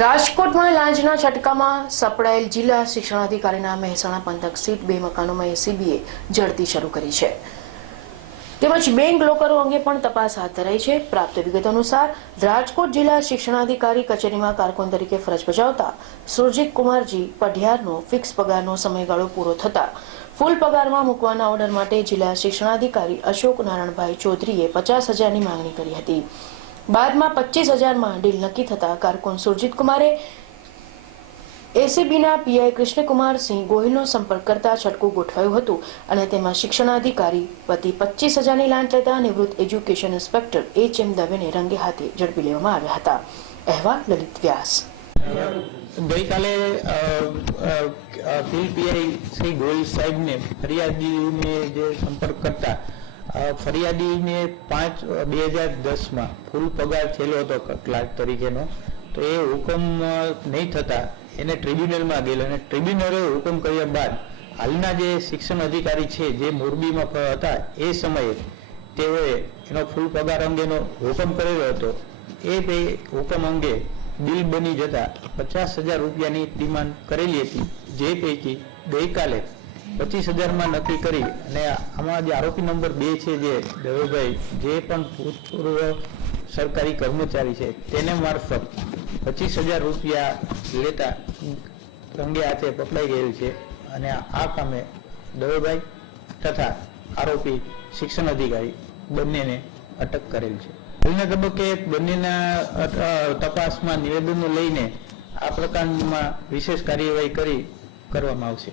રાજકોટમાં લાંચના છટકામાં સપડાયેલ જિલ્લા શિક્ષણાધિકારીના મહેસાણા પંથક સીટ બે મકાનોમાં એસીબીએ ઝડપી શરૂ કરી છે. તેમજ બેંક લોકરો અંગે પણ તપાસ હાથ ધરાઈ છે. પ્રાપ્ત વિગત અનુસાર રાજકોટ જિલ્લા શિક્ષણાધિકારી કચેરીમાં કારકુન તરીકે ફરજ બજાવતા સુરજીત કુમારજી પઢિયારનો ફિક્સ પગારનો સમયગાળો પૂરો થતા ફૂલ પગારમાં મૂકવાના ઓર્ડર માટે જિલ્લા શિક્ષણાધિકારી અશોક નારાયણભાઈ ચૌધરીએ પચાસ હજારની માંગણી કરી હતી. બાદમાં પચીસ હજારમાં ડીલ નક્કી થતા કારકુન સુરજીત કુમારે એસીબીના પીઆઈ કૃષ્ણકુમાર ગોહિલનો સંપર્ક કરતા છટકું ગોઠવાયું હતું અને તેમાં શિક્ષણાધિકારી વતી પચીસ હજારની લાંચ લેતા નિવૃત્ત એજ્યુકેશન ઇન્સ્પેક્ટર એચ એમ દવેને રંગે હાથે ઝડપી લેવામાં આવ્યા હતા. અહેવાલ લલિત વ્યાસ. ગઈકાલે ફિલ્ડ પીઆઈ શ્રી ગોહિલ સાહેબને ફરિયાદીને જે સંપર્ક કરતા ફરિયાદીને પાંચ બે હજાર દસમાં ફૂલ પગાર થયેલો હતો ક્લાર્ક તરીકેનો. તો એ હુકમ નહીં થતા એને ટ્રિબ્યુનલમાં ગયેલો. અને ટ્રિબ્યુનલે હુકમ કર્યા બાદ હાલના જે શિક્ષણ અધિકારી છે, જે મોરબીમાં હતા, એ સમયે તેઓએ એનો ફૂલ પગાર અંગેનો હુકમ કરેલો હતો. એ બે હુકમ અંગે બિલ બની જતા પચાસ હજાર રૂપિયાની ડિમાન્ડ કરેલી હતી. જે પૈકી ગઈકાલે પચીસ હજારમાં નક્કી કરી અને આમાં જે આરોપી નંબર બે છે જે દવેભાઈ, જે પણ ભૂતપૂર્વ સરકારી કર્મચારી છે, તેને મારફત પચીસ હજાર રૂપિયા લેતા રંગે હાથે પકડાઈ ગયેલ છે અને આ કામે દવેભાઈ તથા આરોપી શિક્ષણ અધિકારી બંનેને અટક કરેલ છે. બંને તબક્કે બંનેના તપાસમાં નિવેદનો લઈને આ પ્રકારમાં વિશેષ કાર્યવાહી કરી કરવામાં આવશે.